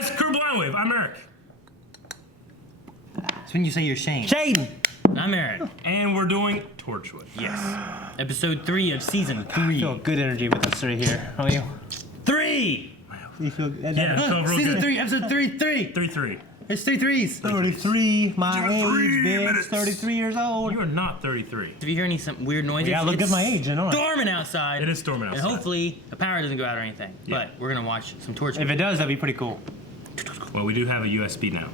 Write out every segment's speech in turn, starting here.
guys, Crew Blind Wave. I'm Eric. It's when you say you're Shane. Shane! I'm Eric. And we're doing Torchwood. Yes. Episode 3 of season 3. I feel good energy with us right here. How are you? 3! You feel good? Yeah, it felt real Season good. 3, episode 3. 3-3. There's 3 threes. 33, my You're age, 3 bitch. minutes. 33 years old. You are not 33. If you hear any some weird noises, Yeah, look it's at my age, you know. storming outside. It is storming outside. And hopefully the power doesn't go out or anything. Yeah. But we're gonna watch some Torchwood. If it does, that'd be pretty cool. Well, we do have a USB now.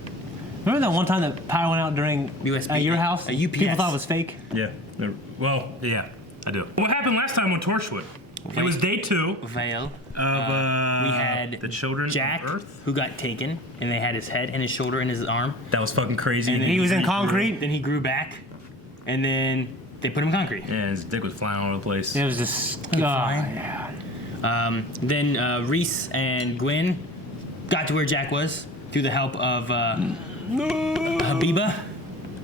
Remember that one time that power went out during USB, at your house? a UPS. People thought it was fake. Yeah. Well, yeah, I do. What happened last time on Torchwood? It was day 2 Vale. of We had the children Jack, of Earth. who got taken, and they had his head and his shoulder and his arm. That was fucking crazy. And He was in concrete. Then he grew back, and then they put him in concrete. Yeah, his dick was flying all over the place. It was just. fine. Yeah. Then Reese and Gwen got to where Jack was through the help of Habiba.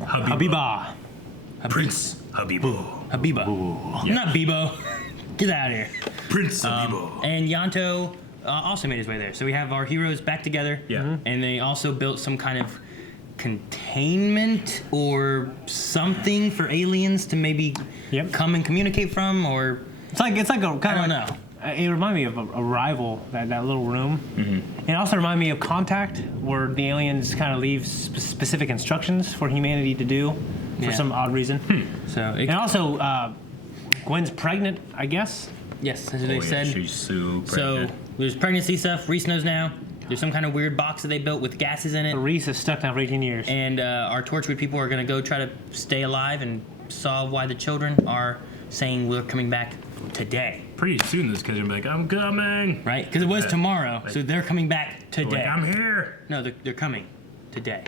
Habiba. Prince Habibo. Habiba. Not Bebo. Get out of here. Prince Habibo. And Yanto also made his way there. So we have our heroes back together. Yeah. And they also built some kind of containment or something for aliens to maybe come and communicate from, or It's like a kind of. I don't know. It reminded me of Arrival, that little room. It also reminded me of Contact, where the aliens kind of leave specific instructions for humanity to do for Yeah. some odd reason. So And also, Gwen's pregnant, I guess. yes, that's what they said. She's super So pregnant. there's pregnancy stuff. Reese knows now. There's some kind of weird box that they built with gases in it. Reese is stuck now for 18 years. And our Torchwood people are gonna go try to stay alive and solve why the children are saying we're coming back today, Pretty soon, this kid's gonna be like, "I'm coming." right? Because it was tomorrow, so they're coming back today. Like, I'm here. No, they're coming today.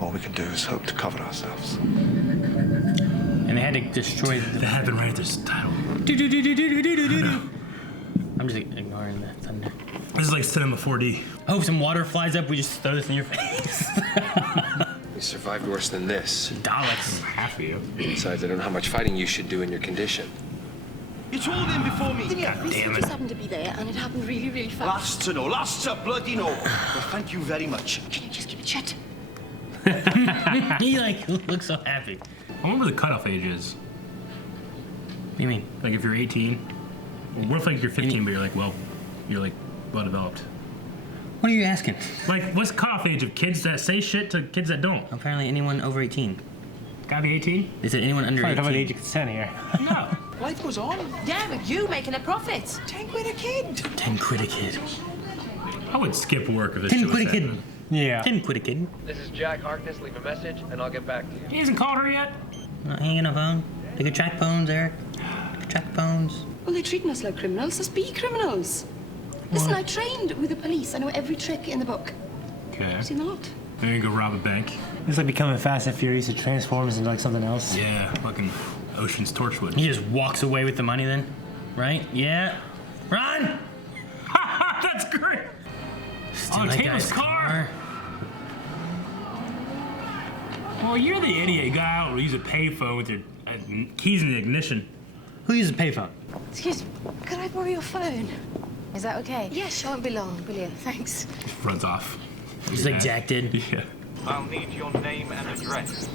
All we can do is hope to cover ourselves. And they had to destroy They the. have been right at this title. I'm just ignoring the thunder. This is like cinema 4D. I hope some water flies up. We just throw this in your face. You survived worse than this. Daleks. Half of you. Besides, I don't know how much fighting you should do in your condition. You told him before me. God damn it. just happened to be there, and it happened really, really fast. Last to know, last to bloody know. Well, thank you very much. Can you just keep it shut? He like looks so happy. I wonder what the cutoff age is. What do you mean? Like if you're 18, or what if like you're 15, but you're like well developed. What are you asking? Like what's the cutoff age of kids that say shit to kids that don't? Apparently, anyone over 18. Gotta be 18? They said anyone under Probably 18. talking about age of consent here. No. Life goes on. Yeah, but you making a profit. 10 quid a kid. 10 quid a kid. I would skip work if this 10 shit was quid a kid. happening. Yeah. 10 quid a kid. This is Jack Harkness. Leave a message, and I'll get back to you. He hasn't called her yet? Not hanging a phone. They could track phones, Eric. They could track phones. Well, they're treating us like criminals. Let's be criminals. Listen, I trained with the police. I know every trick in the book. Okay. I've seen a lot. Then you go rob a bank. It's like becoming Fast and Furious. It transforms into like something else. Yeah, fucking Ocean's Torchwood. He just walks away with the money then, right? Yeah. Run! That's great! Steal Oh, that Taylor's guy's car. Well, you're the idiot. You got out and use a payphone with your keys in the ignition. Who uses a payphone? Excuse me, could I borrow your phone? Is that okay? Yes, won't be long. Brilliant, thanks. Runs off. Just like Jack did. Yeah. I'll need your name and address.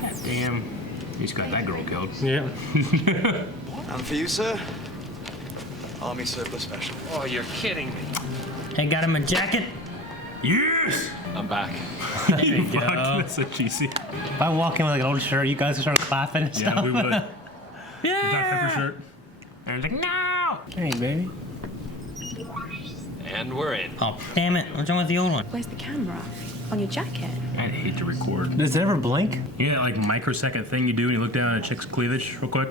God damn. You just got that girl killed. Yeah. And for you, sir, Army Surplus Special. Oh, you're kidding me. Hey, got him a jacket? Yes! I'm back. There you Fuck, go. that's so cheesy. If I walk in with like an old shirt, you guys would start clapping and stuff. Yeah, we would. Dr. Yeah! Pepper shirt. And I was like, no! Hey, baby. And we're in. Oh, damn it. What's wrong with the old one? Where's the camera? On your jacket? I'd hate to record. Does it ever blink? You know that like microsecond thing you do when you look down at a chick's cleavage real quick?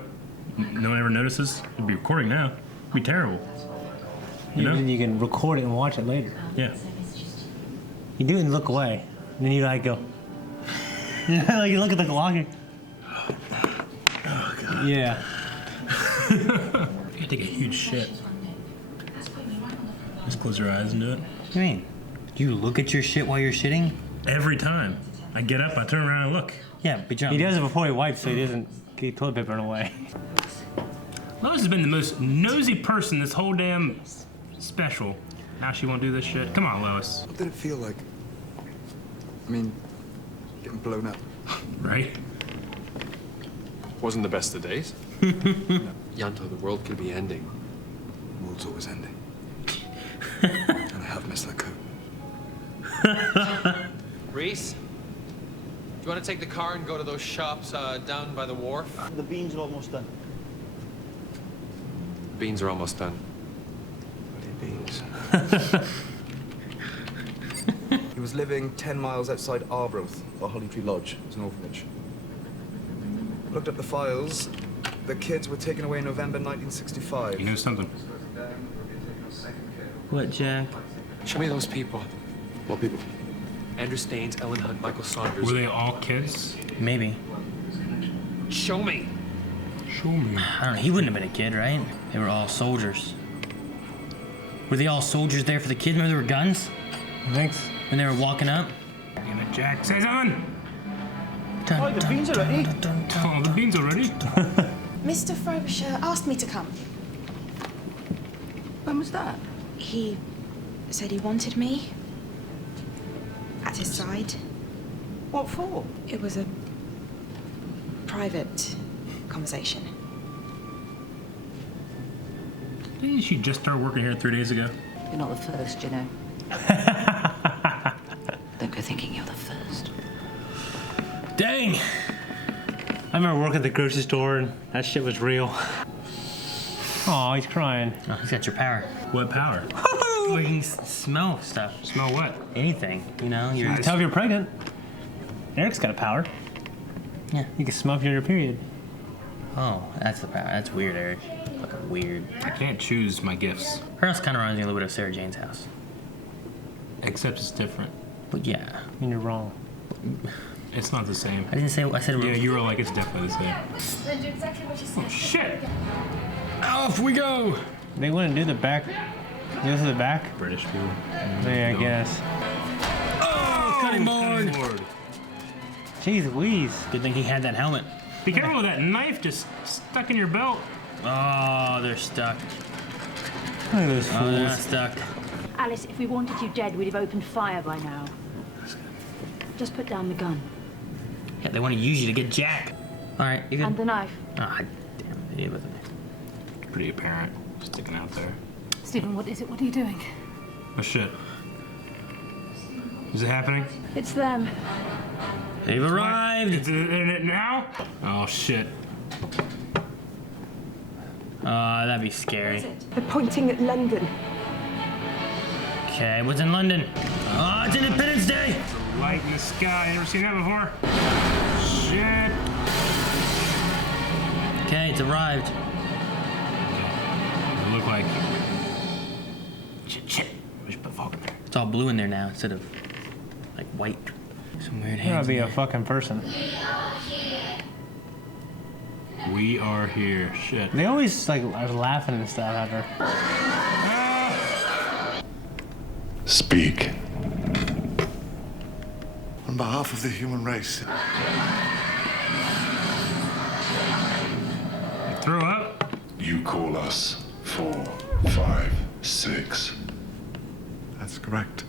No one ever notices? It'd be recording now. It'd be terrible. You know? Then you can record it and watch it later. Yeah. You do it and look away. Then you like go. Like you look at the clock. And... Oh, God. Yeah. You take a huge shit. Just close your eyes and do it. What do you mean? Do you look at your shit while you're shitting? Every time. I get up, I turn around and look. Yeah, but He does it before he wipes, so he doesn't keep toilet paper in a way. Lois has been the most nosy person this whole damn special. Now she won't do this shit. Come on, Lois. What did it feel like? I mean, getting blown up. Right? Wasn't the best of days. Yanto, the world could be ending. The world's always ending. And I have missed that coat. Reese, do you want to take the car and go to those shops down by the wharf? The beans are almost done. Beans are almost done. Bloody beans. He was living 10 miles outside Arbroath, or Holly Tree Lodge. It was an orphanage. Looked up the files. The kids were taken away in November 1965. You knew something. What, Jack? Show me those people. What people? Andrew Staines, Ellen Hunt, Michael Saunders. Were they all kids? Maybe. Show me. Show me. I don't know. He wouldn't have been a kid, right? They were all soldiers. Were they all soldiers there for the kids? Remember there were guns? Thanks. When they were walking up? Damn it, Jack. Say something! Oh, the beans are ready. Oh, the beans already? Mr. Frobisher asked me to come. When was that? He said he wanted me at his side. What for? It was a private conversation. Didn't she just start working here 3 days ago? You're not the first, you know. Don't go thinking you're the first. Dang! I remember working at the grocery store and that shit was real. Oh, he's crying. Oh, he's got your power. What power? Where you can smell stuff. Smell what? Anything, you know? You're Tell if you're pregnant. Eric's got a power. Yeah. You can smell if you're in your period. Oh, that's the power. That's weird, Eric. Fucking weird. I can't choose my gifts. Her house kind of reminds me a little bit of Sarah Jane's house. Except it's different. But yeah. And you're wrong. It's not the same. I didn't say, I said Yeah, you were like, it's definitely the same. Then do exactly what you said. Oh, shit! Off we go! They wouldn't do the back. Go to the back? British people. Yeah, I guess. Oh, cutting board! Jeez Louise. Good thing he had that helmet. Be careful with that knife just stuck in your belt. Oh, they're stuck. Look at those Oh, they're not fools. stuck. Alice, if we wanted you dead, we'd have opened fire by now. Just put down the gun. Yeah, they want to use you to get Jack. All right, you good? And the knife. Ah, damn, it wasn't there. Pretty apparent. Sticking out there. Stephen, what is it? What are you doing? Oh, shit. Is it happening? It's them. They've arrived. Is it in it now? Oh, shit. That'd be scary. They're pointing at London. Okay, what's in London? Oh, it's Independence Day. Light in the sky. Never seen that before? Shit. Okay, it's arrived. Does it look like... Shit. We should put fog in there. It's all blue in there now instead of like white. Some weird You hands. gotta be in a there. fucking person. We are here. Shit. They always like are laughing and stuff at her. Speak. On behalf of the human race. Throw up? You call us 4, 5, 6. That's correct.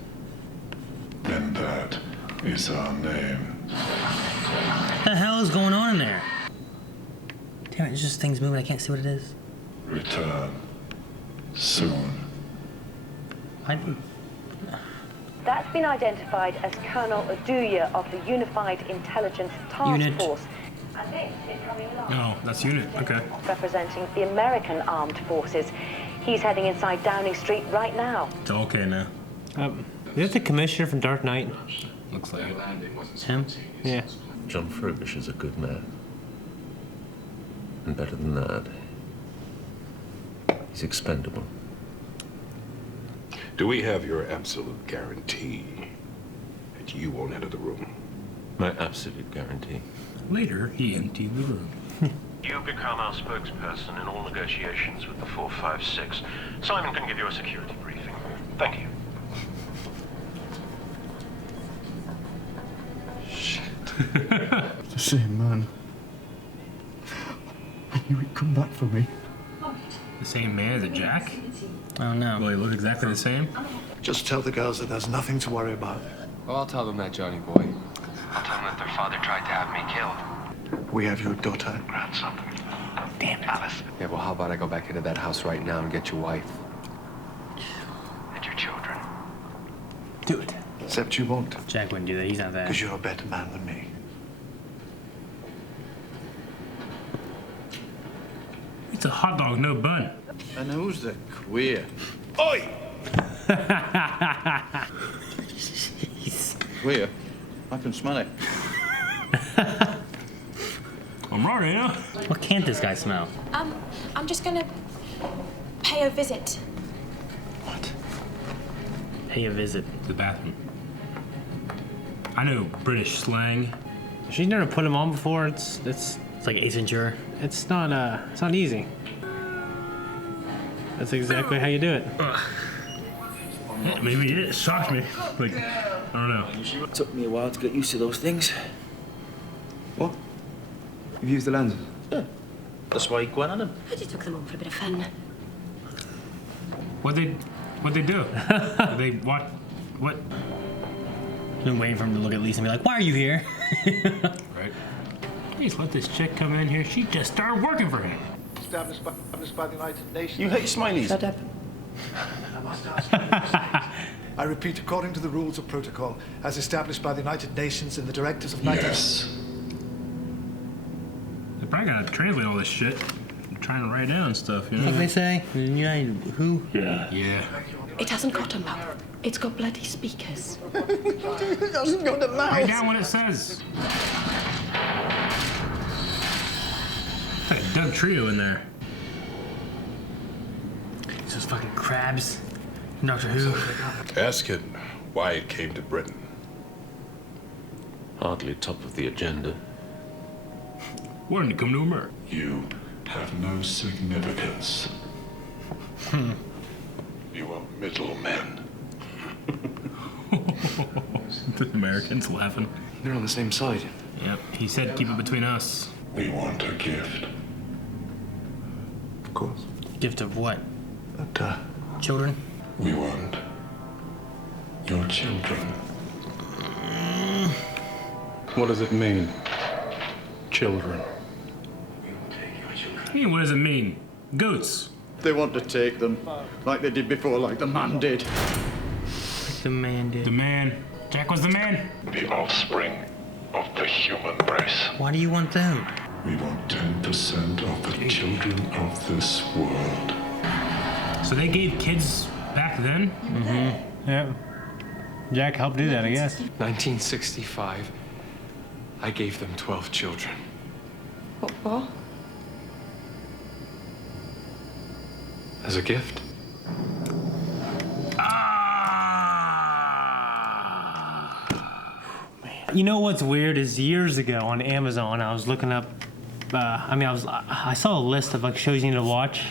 And that is our name. What the hell is going on in there? Damn it, it's just things moving. I can't see what it is. Return. Soon. That's been identified as Colonel Aduya of the Unified Intelligence Task Unit. Force. I think it's coming along. No, that's unit. Okay. Representing the American Armed Forces. He's heading inside Downing Street right now. It's okay now. Is it the commissioner from Dark Knight? Looks like it. It's him? Yeah. John Frobisher is a good man. And better than that, he's expendable. Do we have your absolute guarantee that you won't enter the room? My absolute guarantee. Later, he emptied the room. You become our spokesperson in all negotiations with the 456. Simon can give you a security briefing. Thank you. It's the same man. I knew he'd come back for me. The same man as a Jack? Oh no. Well, he looks exactly the same. Just tell the girls that there's nothing to worry about. Oh, I'll tell them that, Johnny boy. I'll tell them that their father tried to have me killed. We have your daughter and grandson. Damn it. Alice. Yeah, well, how about I go back into that house right now and get your wife? And your children. Do it. Except you won't. Jack wouldn't do that. He's not that. Because you're a better man than me. It's a hot dog, no bun. And who's the queer? Oi! Queer? I can smell it. I'm right, you know. What can't this guy smell? I'm just gonna pay a visit. Pay a visit. The bathroom. I know British slang. She's never put him on before. It's like Ace Ventura. It's not easy. That's exactly how you do it. Yeah, maybe it shocked me. Like, I don't know. It took me a while to get used to those things. What? You've used the lenses? Yeah. That's why you went on them. I just took them on for a bit of fun. What'd they do? They what? Been waiting for him to look at Lisa and be like, "Why are you here?" Right. Please let this chick come in here. She just started working for him. Established by the United Nations. You hate smileys. Shut up. I repeat, according to the rules of protocol, as established by the United Nations and the directives of 19... Yes. They probably gotta translate all this shit. I'm trying to write down stuff, you know? What they say? United who? Yeah. Yeah. It hasn't got a mouth. It's got bloody speakers. It doesn't go to mouth. Write down what it says. It's like a Doug Trio in there. It's those fucking crabs. Doctor Who. Ask it why it came to Britain. Hardly top of the agenda. Why didn't you come to America? You have no significance. You are middlemen. The Americans laughing. They're on the same side. Yep. He said keep it between us. We want a gift. Of course. Gift of what? But, Children? We want your children. What does it mean? Children. Hey, what does it mean? Goats. They want to take them, like they did before, like the man did. The man did. The man. Jack was the man. The offspring of the human race. Why do you want them? We want 10% of the children of this world. So they gave kids back then? Mm-hmm. Yeah. Jack helped do that, I guess. 1965. I gave them 12 children. What? As a gift. You know what's weird is years ago on Amazon, I was looking up. I saw a list of like shows you need to watch,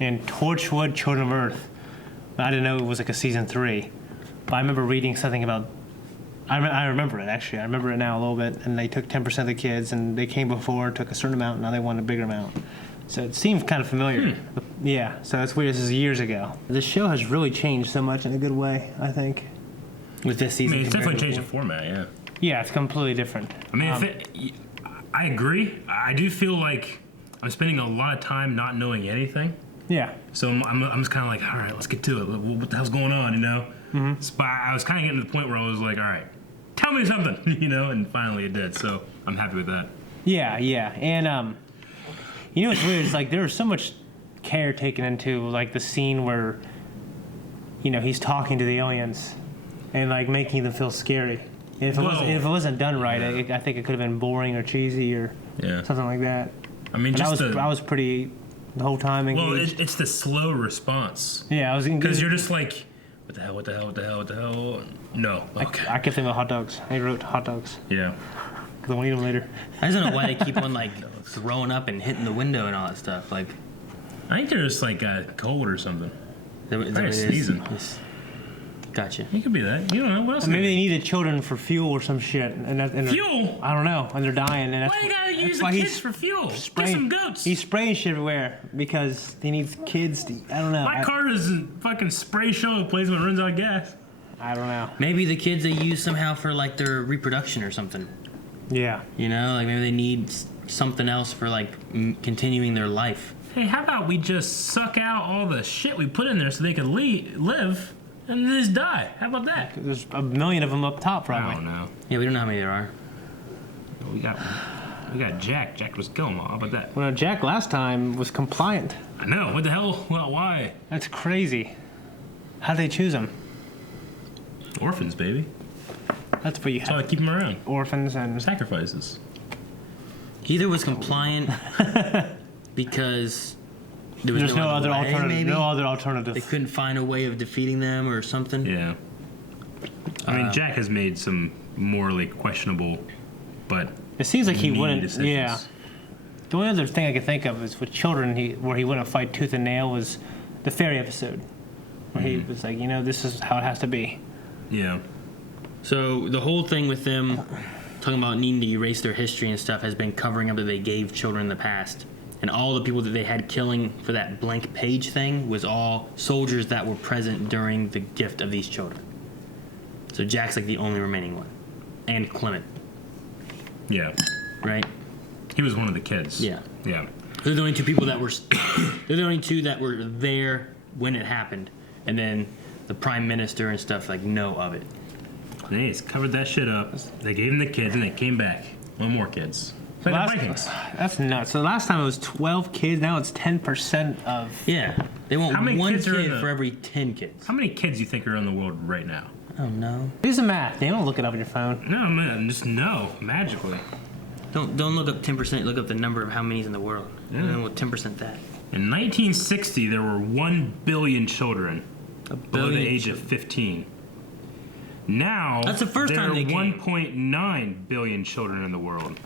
and Torchwood, Children of Earth. I didn't know it was like a season 3, but I remember reading something about. I remember it actually. I remember it now a little bit. And they took 10% of the kids, and they came before, took a certain amount, and now they want a bigger amount. So it seems kind of familiar. Yeah. So it's weird. This is years ago. This show has really changed so much in a good way, I think. With this I season. mean, it's compared definitely to changed the before. format, yeah. Yeah, it's completely different. I mean, I agree. I do feel like I'm spending a lot of time not knowing anything. Yeah. So I'm just kind of like, all right, let's get to it. What the hell's going on, you know? Mm-hmm. So I was kind of getting to the point where I was like, all right, tell me something, you know? And finally it did. So I'm happy with that. Yeah. And you know what's weird is like there was so much care taken into like the scene where, you know, he's talking to the aliens and like making them feel scary. And if it wasn't done right, I think it could have been boring or cheesy or something like that. I mean, I was pretty the whole time engaged. Well, it's the slow response. Yeah, I was engaged. Because you're just like, what the hell? No. Okay. I kept thinking about hot dogs. I wrote hot dogs. Yeah. Because I want to eat them later. I just don't know why they keep on like throwing up and hitting the window and all that stuff. Like, I think they're just like cold or something. Is that Probably what it is? sneezing. Gotcha. It could be that. You don't know what else. Maybe they needed children for fuel or some shit. And Fuel? I don't know. And they're dying. And that's Why you gotta use why the he's kids for fuel? spraying- Get some goats. He's spraying shit everywhere because he needs kids to. I don't know. My car doesn't fucking spray show a place when it runs out of gas. I don't know. Maybe the kids they use somehow for like their reproduction or something. Yeah. You know, like maybe they need something else for like continuing their life. Hey, how about we just suck out all the shit we put in there so they can live and then just die? How about that? There's a million of them up top, probably. I don't know. Yeah, we don't know how many there are. We got Jack. Jack was killing them all. How about that? Well, Jack last time was compliant. I know. What the hell? Well, why? That's crazy. How'd they choose him? Orphans, baby. That's what you That's why I keep them around. Orphans and sacrifices. He either was compliant because there was there's no other way, alternative. maybe. No other alternative. They couldn't find a way of defeating them or something. Yeah. I mean, Jack has made some morally questionable, but it seems like he mean wouldn't. decisions. Yeah. The only other thing I could think of is with children, where he wouldn't fight tooth and nail was the fairy episode, where he was like, this is how it has to be. Yeah. So the whole thing with them talking about needing to erase their history and stuff has been covering up that they gave children in the past. And all the people that they had killing for that blank page thing was all soldiers that were present during the gift of these children. So Jack's like the only remaining one. And Clement. Yeah. Right? He was one of the kids. Yeah. Yeah. They're the only two people that were they're the only two that were there when it happened. And then the prime minister and stuff know of it. They just covered that shit up. They gave them the kids and they came back. One more kids. Like the Vikings. That's nuts. So last time it was 12 kids. Now it's 10% of. Yeah. They want How many one kids are in kid the- for every 10 kids. How many kids do you think are in the world right now? Oh no. Do some math. They don't look it up on your phone. No, man, just no, magically. Don't look up 10%. Look up the number of how many's in the world. Yeah. And then we'll 10% that. In 1960, there were 1 billion children below the billion age of 15. Now, That's the first there time they are came. 1.9 billion children in the world.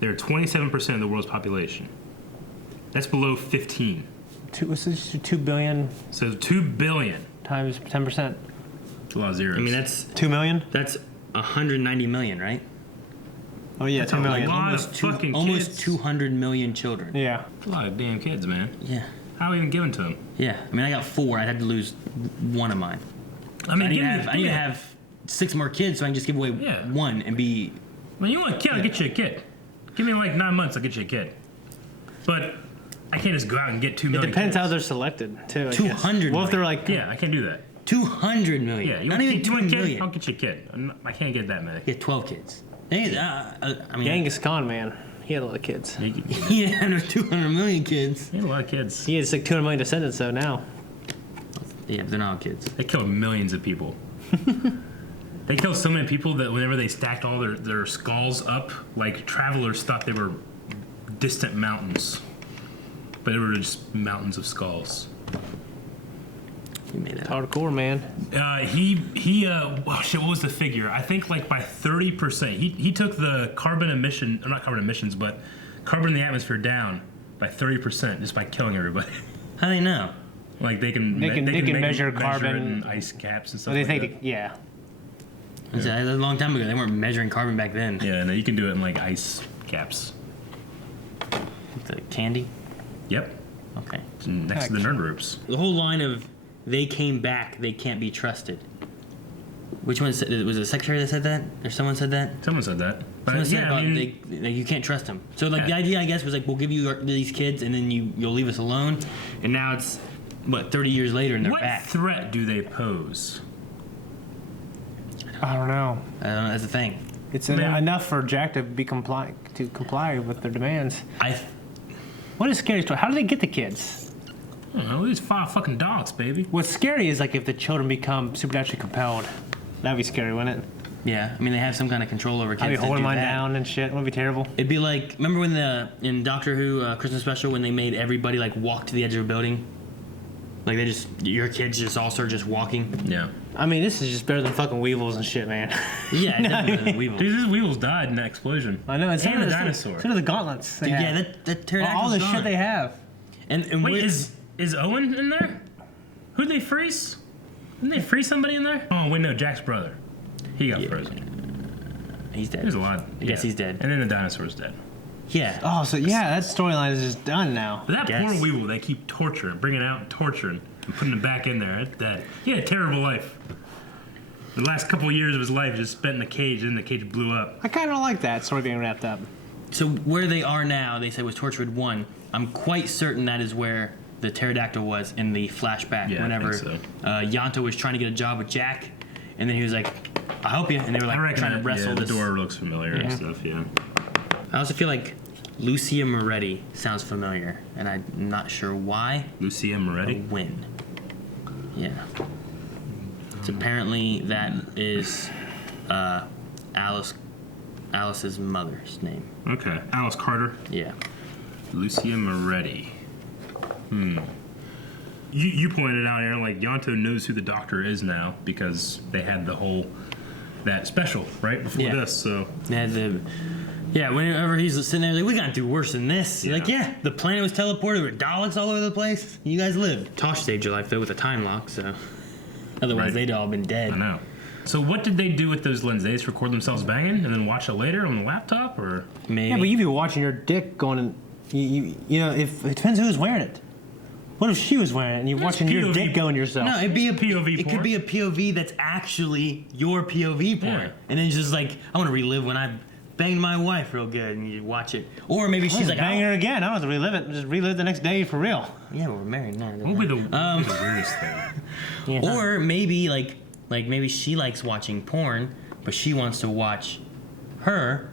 They're 27% of the world's population. That's below 15. What's this? 2 billion So 2 billion. times 10%. That's a lot of zeros. I mean, that's 2 million? that's 190 million, right? Oh yeah, That's 2 a million. lot of fucking almost kids. 200 million children. Yeah. That's a lot of damn kids, man. Yeah. How are we even giving to them? Yeah. I mean, I got 4. I'd have to lose one of mine. I mean, I need, give to me, have, I need to have 6 more kids so I can just give away Yeah. one and be. When you want a kid, I'll get you a kid. Give me like 9 months, I'll get you a kid. But I can't just go out and get 2 It million. depends how kids. they're selected too. I guess. 200 Well, if they're million. like, Yeah, I can't do that. 200 million. Yeah, you Not want, even you 2 want a kid? million. I'll get you a kid. I can't get that many. Get 12 kids. Hey, I mean, Genghis Khan, man, he had a lot of kids. yeah, there's 200 million kids. He had a lot of kids. He has like 200 million descendants though now. Yeah, they're not all kids. They killed millions of people. They killed so many people that whenever they stacked all their skulls up, like travelers thought they were distant mountains. But they were just mountains of skulls. You made It's that. hardcore, man. Oh shit, what was the figure? I think like by 30%. He took the carbon emission, or not carbon emissions, but carbon in the atmosphere down by 30% just by killing everybody. How do they know? Like they can measure it carbon in ice caps and stuff. But they like think, that. yeah. That's a long time ago. They weren't measuring carbon back then. Yeah, no, you can do it in like ice caps. The candy? Yep. Okay. It's next to the nerd groups. The whole line of they came back, they can't be trusted. Which one said, was it the secretary that said that? Or someone said that? Someone said that. But Someone said yeah, about I mean, like, you can't trust them. So like the idea, I guess, was like we'll give you these kids and then you'll leave us alone. And now it's what 30 years later and they're what back. threat do they pose? I don't know. I don't know. That's the thing. It's enough for Jack to comply with their demands. What is scary? How do they get the kids? I don't know. These 5 fucking dogs, baby. What's scary is like if the children become supernaturally compelled. That'd be scary, wouldn't it? Yeah, I mean they have some kind of control over kids. I'd be that holding do mine that. down and shit. Wouldn't it be terrible? It'd be like, remember when in Doctor Who Christmas special when they made everybody like walk to the edge of a building? Like your kids just all start just walking. Yeah. I mean, this is just better than fucking Weevils and shit, man. Yeah, definitely better than Weevils. Dude, these Weevils died in that explosion. I know. It's And the dinosaur. Instead of the gauntlets. Dude, yeah, that pterodactyl's all the gone. shit they have. And Wait, is Owen in there? Who'd they freeze? Didn't they freeze somebody in there? Oh, wait, no, Jack's brother. He got frozen. He's dead. There's a lot. I guess he's dead. And then the dinosaur's dead. Yeah. Oh, so yeah, that storyline is just done now. But that poor Weevil, they keep torturing, bringing it out and torturing, and putting it back in there. That's dead. He had a terrible life. The last couple of years of his life just spent in the cage, and then the cage blew up. I kind of like that story being wrapped up. So where they are now, they said was Torchwood 1. I'm quite certain that is where the pterodactyl was in the flashback. Yeah, whenever I think so. Yonto was trying to get a job with Jack, and then he was like, "I'll help you," and they were like trying to wrestle the this. door looks familiar and stuff. Yeah. I also feel like Lucia Moretti sounds familiar, and I'm not sure why. Lucia Moretti? Or when. Yeah. So apparently that is Alice's mother's name. Okay. Alice Carter? Yeah. Lucia Moretti. You pointed out, Aaron, like Yonto knows who the Doctor is now because they had that special, right, before this, so. They had whenever he's sitting there, like, we gotta do worse than this. Yeah. Like, yeah, the planet was teleported with Daleks all over the place. You guys lived. Tosh saved your life, though, with a time lock, so. Otherwise, they'd all been dead. I know. So what did they do with those lenses? They just record themselves banging and then watch it later on the laptop, or? Maybe. Yeah, but you'd be watching your dick going and, you know, if it depends who's wearing it. What if she was wearing it and you're watching your dick going to yourself? No, it'd be a POV It porn. could be a POV that's actually your POV porn. Yeah. And then it's just like, I want to relive when I banged my wife real good, and you watch it. Or maybe she's like, bang her again. I don't have to relive it. Just relive the next day for real. Yeah, we're married now. What would be the weirdest thing? Yeah. Or maybe like maybe she likes watching porn, but she wants to watch her.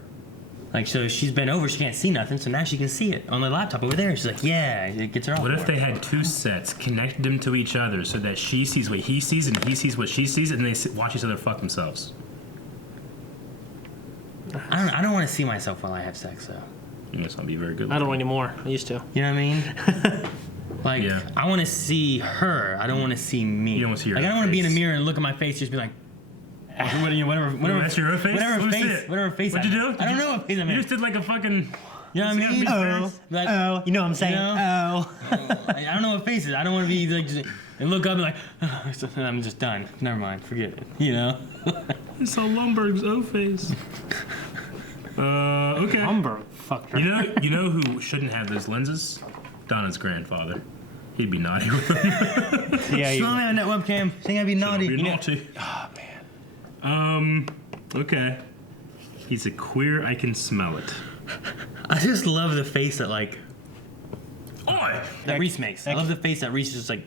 Like, so she's been over, she can't see nothing, so now she can see it on the laptop over there. She's like, yeah, it gets her off. What if they had two sets, connected them to each other so that she sees what he sees and he sees what she sees, and they watch each other fuck themselves? I don't want to see myself while I have sex, though. You must not be very good. I don't anymore. I used to. You know what I mean? Like, I want to see her. I don't want to see me. You don't want to see your Like, I don't want to be in a face. mirror and look at my face, just be like, whatever. That's your own face? Whatever Let me see face. it. Whatever face. What'd you do? I don't know what face I'm You in. just did like a fucking. You know what I mean? Like, you know what I'm saying? you know? I don't know what face is. I don't want to be like, and look up and like, I'm just done. Never mind. Forget it. You know? It's so Lumberg's O face. Okay. Lumberg fucked her. You know who shouldn't have those lenses? Donna's grandfather. He'd be naughty with them. Yeah, Slow me on that webcam. Saying I'd be naughty. Be naughty. Oh, man. Okay. He's a queer, I can smell it. I just love the face that, like, Oi! that Reese makes. I love the face that Reese is just like,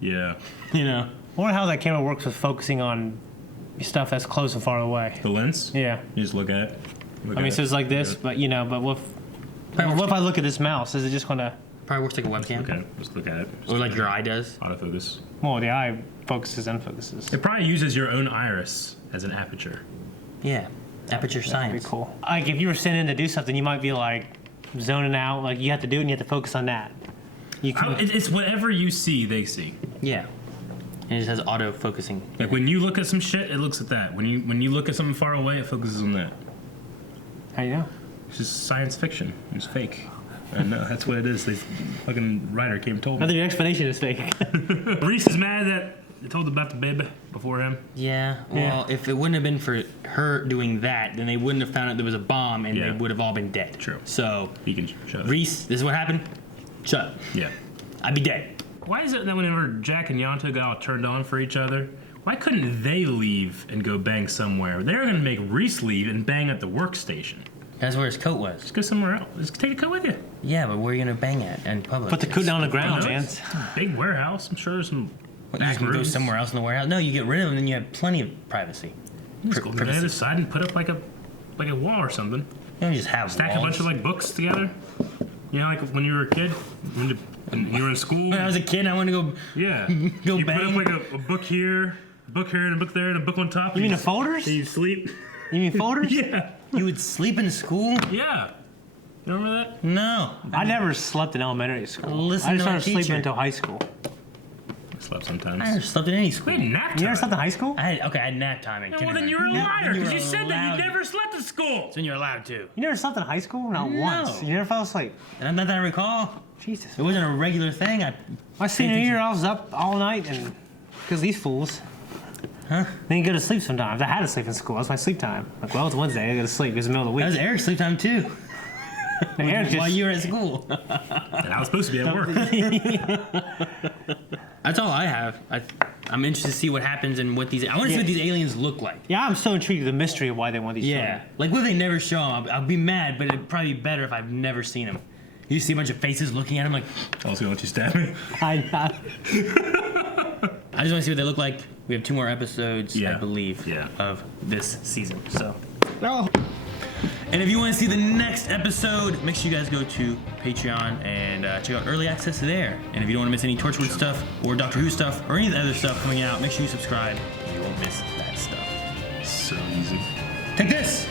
Yeah. you know. I wonder how that camera works with focusing on stuff that's close and far away. The lens? Yeah. You just look at it. I mean, so it's like this, but you know, but what if I look at this mouse? Is it just gonna? Probably works like a webcam. Okay, just look at it. Or like your eye does. Autofocus. Well, the eye focuses and focuses. It probably uses your own iris as an aperture. Yeah. Aperture That'd science. be cool. Like if you were sent in to do something, you might be like zoning out. Like you have to do it and you have to focus on that. You can. It's whatever you see, they see. Yeah. And it just has auto focusing. Like when you look at some shit, it looks at that. When you look at something far away, it focuses on that. How you know? It's just science fiction. It's fake. I know, that's what it is. The fucking writer came and told I me. think your explanation is fake. Reese is mad that they told about the baby before him. Yeah. Well, if it wouldn't have been for her doing that, then they wouldn't have found out there was a bomb and they would have all been dead. True. So, You can shut up. Reese, this is what happened. Shut up. Yeah. I'd be dead. Why is it that whenever Jack and Yonto got all turned on for each other, why couldn't they leave and go bang somewhere? They were going to make Reese leave and bang at the workstation. That's where his coat was. Just go somewhere else. Just take a coat with you. Yeah, but where are you gonna bang at in public? Put the coat down on the ground, I know, man. it's a big warehouse. I'm sure there's some What, you back just gonna go rooms. somewhere else in the warehouse? No, you get rid of them, then you have plenty of privacy. Just go to the other side and put up like a wall or something. You don't just have Stack walls. a bunch of like books together. You know, like when you were a kid, when you were in school. When I was a kid, I wanted to go. Yeah. Go you bang. put up like a book here, a book here, and a book there, and a book on top. You mean the folders? And you sleep. You mean folders? Yeah. You would sleep in school? Yeah. You remember that? No. I never slept in elementary school. Listen I to just my started sleeping teacher. until high school. I slept sometimes. I never slept in any school. Wait, nap time. You never slept in high school? I had nap time in No, well, kindergarten. then you're a liar, because you were said that allowed- you never slept at school. It's when you're allowed to. You never slept in high school? Not No. once. You never fell asleep? And not that I recall. Jesus. It wasn't a regular thing. My senior year, I was up all night and because these fools. Huh? Then you go to sleep sometimes. I had to sleep in school. That's my sleep time. Like, well, it's Wednesday. I go to sleep. It's the middle of the week. That was Eric's sleep time too. While you were at school. And I was supposed to be at work. That's all I have. I'm interested to see what happens and what these. I want to see what these aliens look like. Yeah, I'm so intrigued with the mystery of why they want these. Yeah, like what if they never show them? I'll be mad, but it'd probably be better if I've never seen them. You see a bunch of faces looking at him like, I was gonna let you stab me. I just want to see what they look like. We have 2 more episodes, I believe, of this season. So. No. And if you want to see the next episode, make sure you guys go to Patreon and check out early access there. And if you don't want to miss any Torchwood stuff or Doctor Who stuff or any of the other stuff coming out, make sure you subscribe. You won't miss that stuff. So easy. Take this!